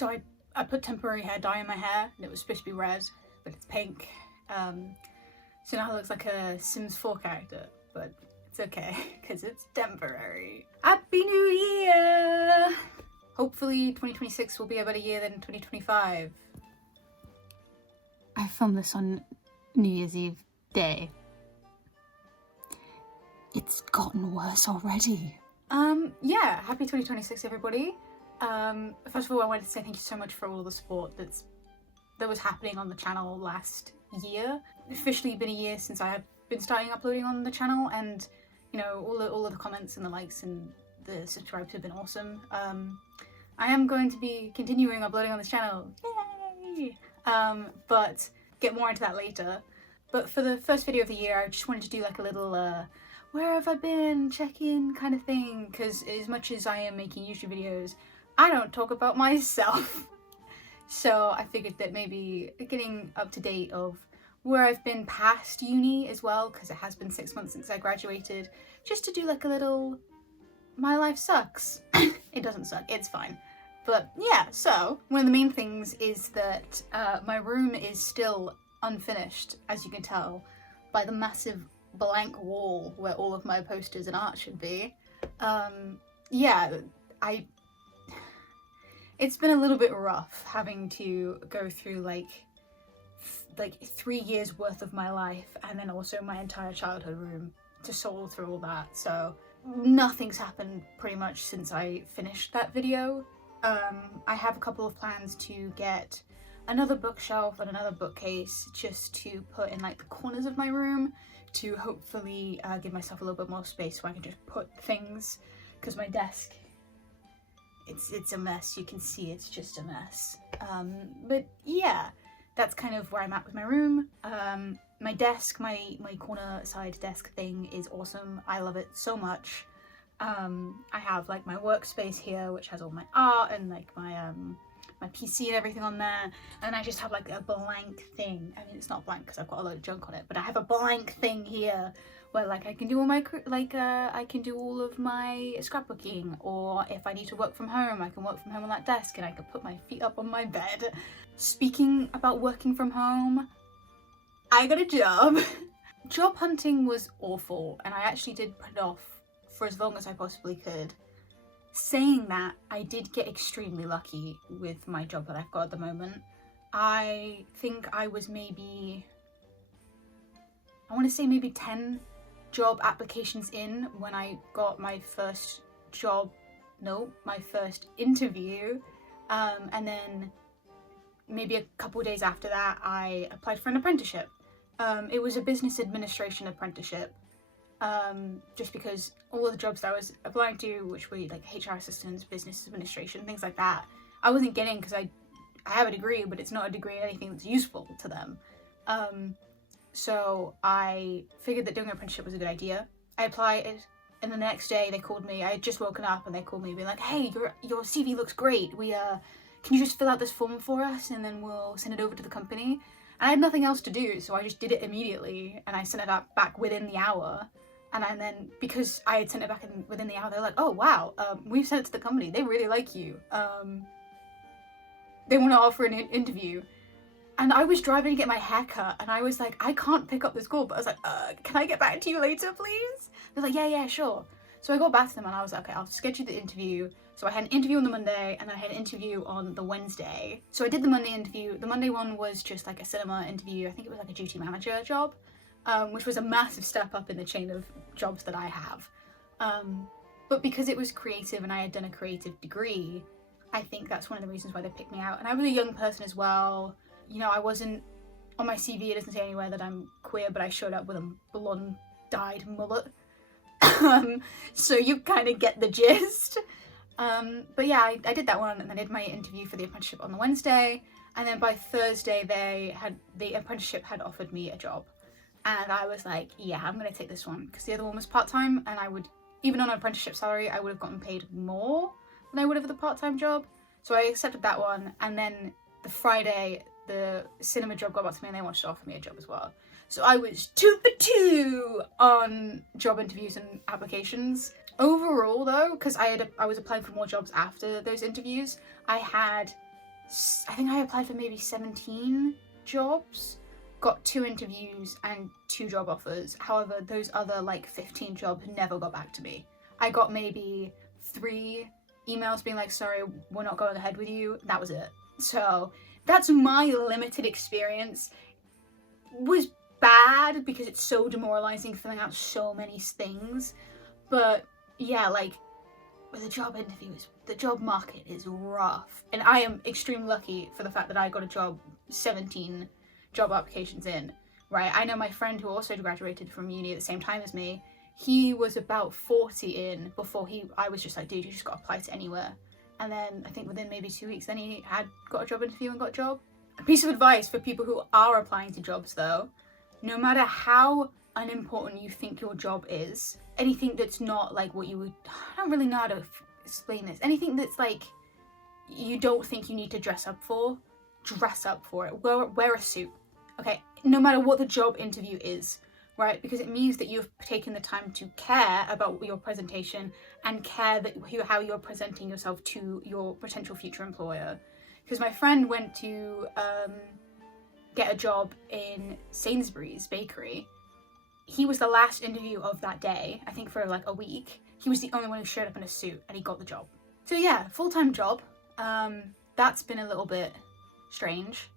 So I put temporary hair dye in my hair, and it was supposed to be red, but it's pink. So now it looks like a Sims 4 character, but it's okay, because it's temporary. Happy New Year! Hopefully 2026 will be a better year than 2025. I filmed this on New Year's Eve day. It's gotten worse already. Yeah, happy 2026 everybody. First of all, I wanted to say thank you so much for all the support that was happening on the channel last year. Officially been a year since I have been starting uploading on the channel, and you know, all of the comments and the likes and the subscribes have been awesome. I am going to be continuing uploading on this channel, yay! But get more into that later. But for the first video of the year, I just wanted to do like a little where have I been, check-in kind of thing, because as much as I am making YouTube videos, I don't talk about myself. So I figured that maybe getting up to date of where I've been past uni as well, because it has been 6 months since I graduated, just to do like a little, my life sucks. It doesn't suck, it's fine. But yeah, so one of the main things is that my room is still unfinished, as you can tell by the massive blank wall where all of my posters and art should be. Yeah, it's been a little bit rough having to go through like 3 years worth of my life and then also my entire childhood room to sort through all that. So nothing's happened pretty much since I finished that video. I have a couple of plans to get another bookshelf and another bookcase just to put in like the corners of my room to hopefully give myself a little bit more space so I can just put things, because my desk, it's a mess. You can see it's just a mess. But yeah, that's kind of where I'm at with my room. My desk, my corner side desk thing is awesome. I love it so much. I have like my workspace here, which has all my art and like my PC and everything on there, and I just have like a blank thing. I mean, it's not blank because I've got a load of junk on it, but I have a blank thing here where like I can do all my I can do all of my scrapbooking, or if I need to work from home, I can work from home on that desk and I can put my feet up on my bed. Speaking about working from home, I got a job. Job hunting was awful, and I actually did put it off for as long as I possibly could. Saying that, I did get extremely lucky with my job that I've got at the moment. I think I was maybe, I want to say maybe 10 job applications in when I got my first my first interview. And then maybe a couple days after that, I applied for an apprenticeship. It was a business administration apprenticeship. Just because all of the jobs that I was applying to, which were like HR assistants, business administration, things like that, I wasn't getting because I have a degree, but it's not a degree in anything that's useful to them. So I figured that doing an apprenticeship was a good idea. I applied, and the next day they called me. I had just woken up and they called me being like, hey, your CV looks great. Can you just fill out this form for us and then we'll send it over to the company? And I had nothing else to do, so I just did it immediately, and I sent it back within the hour. And then, because I had sent it back within the hour, they're like, oh wow, we've sent it to the company, they really like you. They want to offer an interview. And I was driving to get my hair cut, and I was like, I can't pick up this call, but I was like, can I get back to you later, please? They're like, yeah, sure. So I got back to them and I was like, okay, I'll schedule the interview. So I had an interview on the Monday, and then I had an interview on the Wednesday. So I did the Monday interview. The Monday one was just like a cinema interview. I think it was like a duty manager job. Which was a massive step up in the chain of jobs that I have. But because it was creative and I had done a creative degree, I think that's one of the reasons why they picked me out. And I was a young person as well. You know, I wasn't, on my CV it doesn't say anywhere that I'm queer, but I showed up with a blonde dyed mullet. So you kind of get the gist. But yeah, I did that one, and I did my interview for the apprenticeship on the Wednesday. And then by Thursday, the apprenticeship had offered me a job. And I was like, yeah, I'm going to take this one, because the other one was part-time, and I would, even on an apprenticeship salary, I would have gotten paid more than I would have with a part-time job. So I accepted that one, and then the Friday, the cinema job got back to me and they wanted to offer me a job as well. So I was 2 for 2 on job interviews and applications. Overall though, because I was applying for more jobs after those interviews, I had I think I applied for maybe 17 jobs, got 2 interviews and 2 job offers. However, those other like 15 jobs never got back to me. I got maybe 3 emails being like, sorry, we're not going ahead with you. That was it. So that's my limited experience. It was bad because it's so demoralizing filling out so many things. But yeah, like with the job interviews, the job market is rough. And I am extremely lucky for the fact that I got a job 17 job applications in, right? I know my friend who also graduated from uni at the same time as me, he was about 40 in before I was just like, dude, you just got to apply to anywhere. And then I think within maybe 2 weeks, then he had got a job interview and got a job. A piece of advice for people who are applying to jobs though, no matter how unimportant you think your job is, anything that's not like what you would, I don't really know how to explain this, anything that's like you don't think you need to dress up for it. Wear a suit, okay? No matter what the job interview is, right? Because it means that you've taken the time to care about your presentation and care that how you're presenting yourself to your potential future employer. Because my friend went to get a job in Sainsbury's bakery. He was the last interview of that day, I think for like a week. He was the only one who showed up in a suit and he got the job. So yeah, full-time job. That's been a little bit strange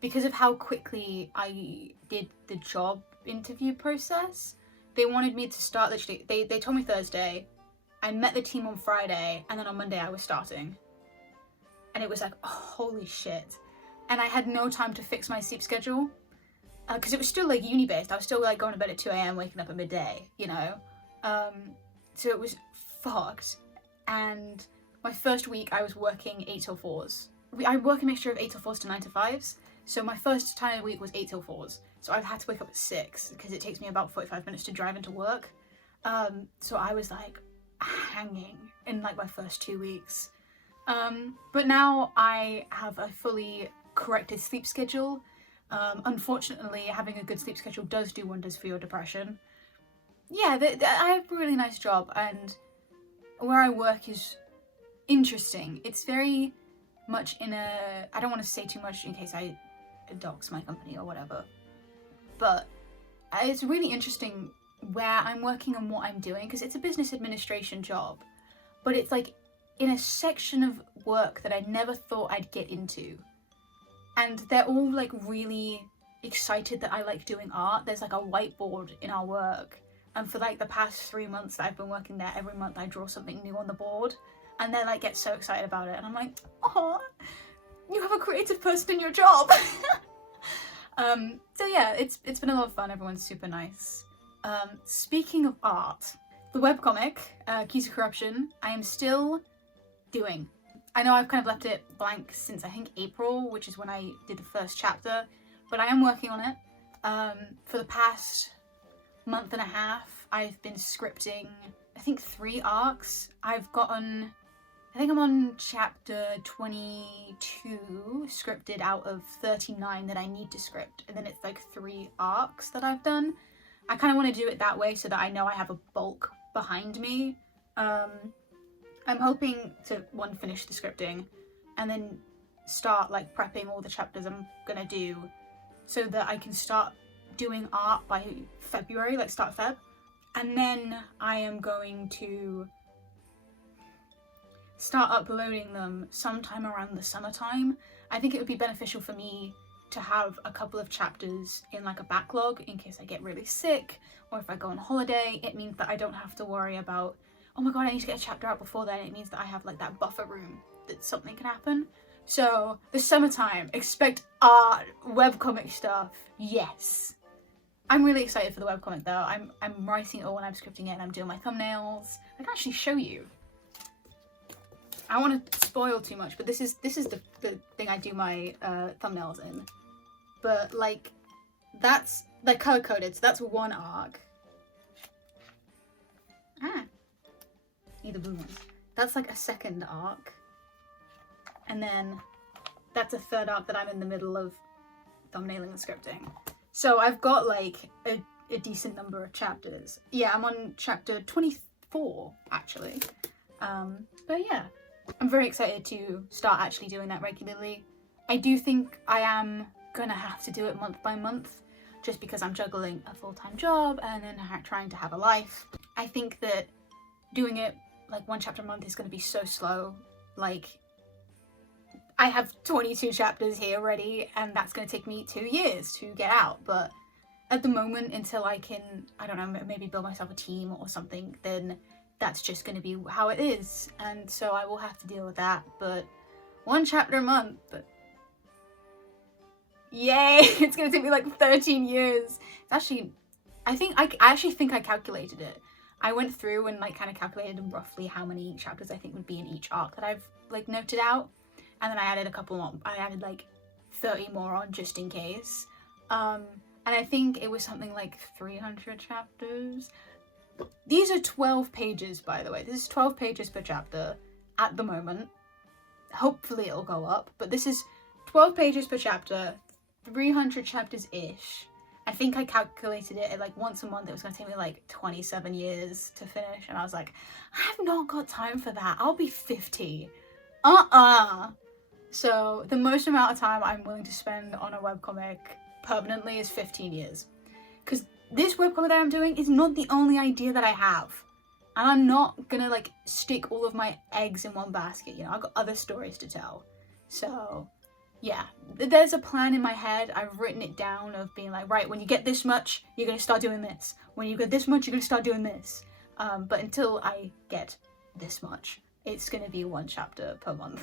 because of how quickly I did the job interview process. They wanted me to start literally, they told me Thursday, I met the team on Friday, and then on Monday I was starting. And it was like, oh, holy shit. And I had no time to fix my sleep schedule because it was still like uni based. I was still like going to bed at 2 a.m, waking up at midday, you know? So it was fucked. And my first week I was working 8 till 4s. I work a mixture of 8 till 4s to 9 to 5s. So my first time of the week was 8 till 4s. So I've had to wake up at 6 because it takes me about 45 minutes to drive into work. So I was like hanging in like my first 2 weeks. But now I have a fully corrected sleep schedule. Unfortunately, having a good sleep schedule does do wonders for your depression. Yeah, I have a really nice job, and where I work is interesting. It's very much in a, I don't want to say too much in case I dox my company or whatever, but it's really interesting where I'm working and what I'm doing, because it's a business administration job, but it's like in a section of work that I never thought I'd get into. And they're all like really excited that I like doing art. There's like a whiteboard in our work, and for like the past 3 months that I've been working there, every month I draw something new on the board, and they like get so excited about it, and I'm like, oh, you have a creative person in your job. So yeah, it's been a lot of fun. Everyone's super nice. Speaking of art, the webcomic, Keys of Corruption, I am still doing. I know I've kind of left it blank since I think April, which is when I did the first chapter, but I am working on it. For the past month and a half, I've been scripting, I think 3 arcs. I think I'm on chapter 22, scripted out of 39 that I need to script, and then it's like 3 arcs that I've done. I kind of want to do it that way so that I know I have a bulk behind me. I'm hoping to, one, finish the scripting, and then start like prepping all the chapters I'm gonna do so that I can start doing art by February, like start Feb. And then I am going to start uploading them sometime around the summertime. I think it would be beneficial for me to have a couple of chapters in like a backlog in case I get really sick, or if I go on holiday. It means that I don't have to worry about, oh my god, I need to get a chapter out before then. It means that I have like that buffer room that something can happen. So the summertime, expect art, webcomic stuff, yes. I'm really excited for the webcomic though. I'm writing it all when I'm scripting it, and I'm doing my thumbnails. I can actually show you. I don't want to spoil too much, but this is the thing I do my thumbnails in. But like, that's, they're color coded, so that's 1 arc. Need the blue ones. That's like a 2nd arc. And then that's a 3rd arc that I'm in the middle of thumbnailing and scripting. So I've got like a decent number of chapters. Yeah, I'm on chapter 24 actually. But yeah, I'm very excited to start actually doing that regularly. I do think I am gonna have to do it month by month, just because I'm juggling a full-time job and then trying to have a life. I think that doing it like 1 chapter a month is gonna be so slow. Like, I have 22 chapters here already, and that's gonna take me 2 years to get out. But at the moment, until I can, I don't know, maybe build myself a team or something, then that's just gonna be how it is. And so I will have to deal with that. But 1 chapter a month, yay! It's gonna take me like 13 years. It's actually, I actually think I calculated it. I went through and like kind of calculated roughly how many chapters I think would be in each arc that I've like noted out, and then I added a couple more. I added like 30 more on just in case. And I think it was something like 300 chapters. These are 12 pages, by the way. This is 12 pages per chapter at the moment. Hopefully it'll go up, but this is 12 pages per chapter, 300 chapters-ish. I think I calculated it at like once a month. It was going to take me like 27 years to finish, and I was like, I have not got time for that. I'll be 50. So the most amount of time I'm willing to spend on a webcomic permanently is 15 years. Because this webcomic that I'm doing is not the only idea that I have. And I'm not gonna like stick all of my eggs in one basket, you know, I've got other stories to tell. So yeah, there's a plan in my head. I've written it down of being like, right, when you get this much, you're gonna start doing this. When you get this much, you're gonna start doing this. But until I get this much, it's gonna be 1 chapter per month.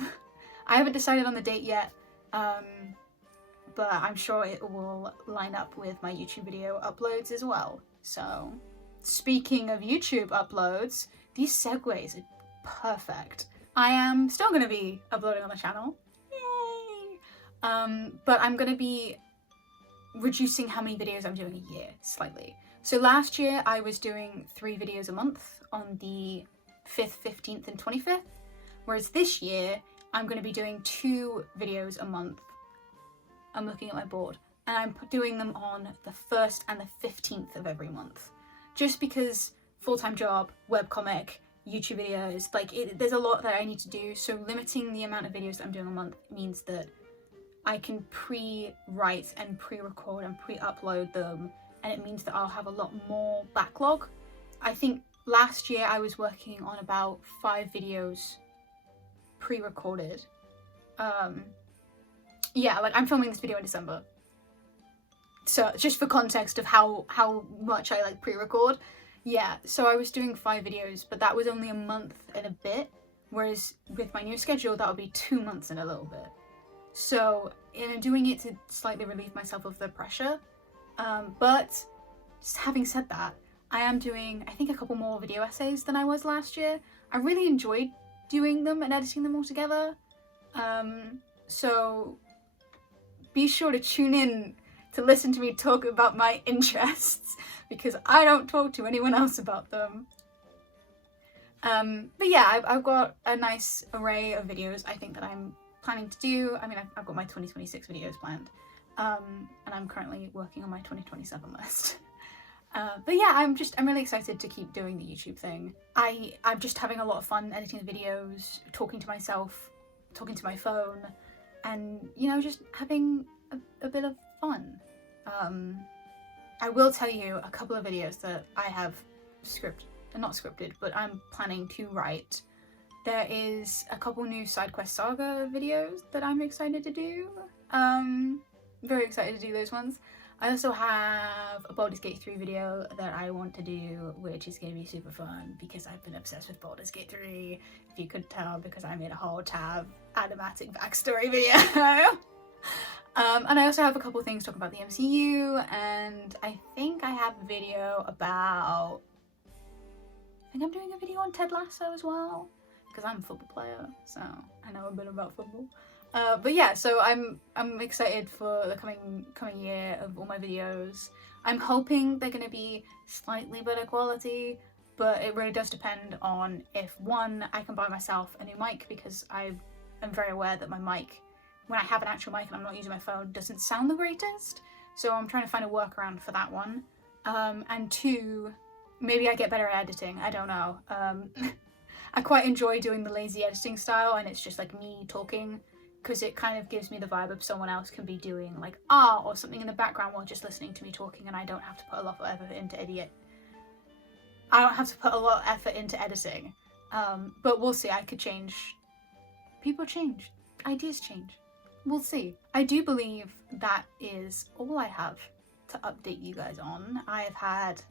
I haven't decided on the date yet, but I'm sure it will line up with my YouTube video uploads as well. So speaking of YouTube uploads, these segues are perfect. I am still gonna be uploading on the channel. But I'm gonna be reducing how many videos I'm doing a year slightly. So last year I was doing 3 videos a month on the 5th, 15th and 25th, whereas this year I'm gonna be doing 2 videos a month. I'm looking at my board, and I'm doing them on the 1st and the 15th of every month, just because full-time job, webcomic, YouTube videos, like there's a lot that I need to do. So limiting the amount of videos that I'm doing a month means that I can pre-write and pre-record and pre-upload them, and it means that I'll have a lot more backlog. I think last year I was working on about 5 videos pre-recorded. Yeah, like I'm filming this video in December. So just for context of how much I like pre-record. Yeah, so I was doing 5 videos, but that was only a month and a bit, whereas with my new schedule, that would be 2 months and a little bit. So I'm doing it to slightly relieve myself of the pressure. But just having said that, I am doing, I think, a couple more video essays than I was last year. I really enjoyed doing them and editing them all together. So be sure to tune in to listen to me talk about my interests, because I don't talk to anyone else about them. But yeah, I've got a nice array of videos I think that I'm planning to do. I mean, I've got my 2026 videos planned, and I'm currently working on my 2027 list. But yeah, I'm really excited to keep doing the YouTube thing. I'm just having a lot of fun editing the videos, talking to myself, talking to my phone, and, you know, just having a bit of fun. I will tell you a couple of videos that I have not scripted, but I'm planning to write. There is a couple new Side Quest Saga videos that I'm excited to do. Very excited to do those ones. I also have a Baldur's Gate 3 video that I want to do, which is going to be super fun because I've been obsessed with Baldur's Gate 3, if you could tell, because I made a whole tab animatic backstory video. And I also have a couple things talking about the MCU, and I think I have a video about... I think I'm doing a video on Ted Lasso as well, because I'm a football player, so I know a bit about football. But yeah, so I'm excited for the coming year of all my videos. I'm hoping they're going to be slightly better quality, but it really does depend on if, one, I can buy myself a new mic, because I am very aware that my mic, when I have an actual mic and I'm not using my phone, doesn't sound the greatest. So I'm trying to find a workaround for that one. And 2, maybe I get better at editing. I don't know. I quite enjoy doing the lazy editing style, and it's just like me talking, because it kind of gives me the vibe of someone else can be doing like art or something in the background while just listening to me talking, and I don't have to put a lot of effort into editing. But we'll see. I could change. People change. Ideas change. We'll see. I do believe that is all I have to update you guys on. I have had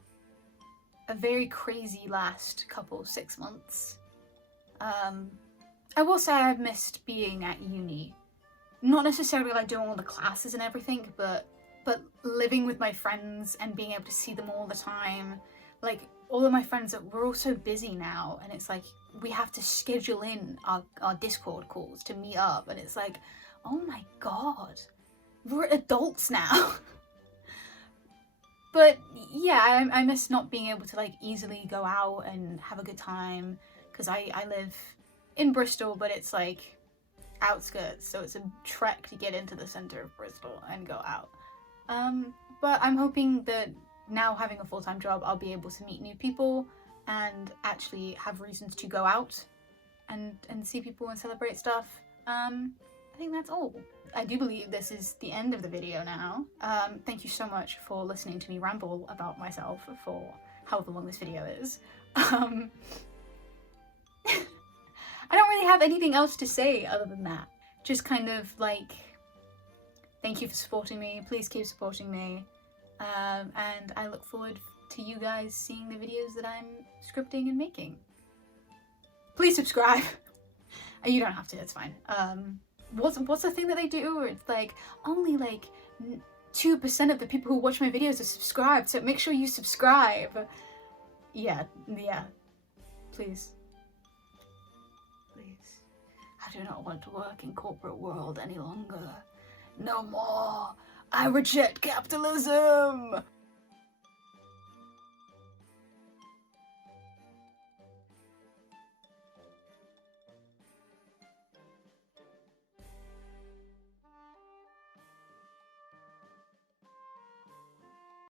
a very crazy last 6 months. I will say I've missed being at uni. Not necessarily like doing all the classes and everything, but living with my friends and being able to see them all the time. Like, all of my friends, we're all so busy now, and it's like we have to schedule in our Discord calls to meet up, and it's like, oh my god, we're adults now. But yeah, I miss not being able to like easily go out and have a good time, because I live in Bristol, but it's like outskirts, so it's a trek to get into the centre of Bristol and go out. But I'm hoping that now, having a full-time job, I'll be able to meet new people and actually have reasons to go out and see people and celebrate stuff. I think that's all. I do believe this is the end of the video now. Thank you so much for listening to me ramble about myself for however long this video is. I don't really have anything else to say other than that. Just kind of like, thank you for supporting me. Please keep supporting me. And I look forward to you guys seeing the videos that I'm scripting and making. Please subscribe. You don't have to, it's fine. What's the thing that they do where it's like, only like 2% of the people who watch my videos are subscribed, so make sure you subscribe. Yeah, please. Please. I do not want to work in corporate world any longer. No more. I reject capitalism!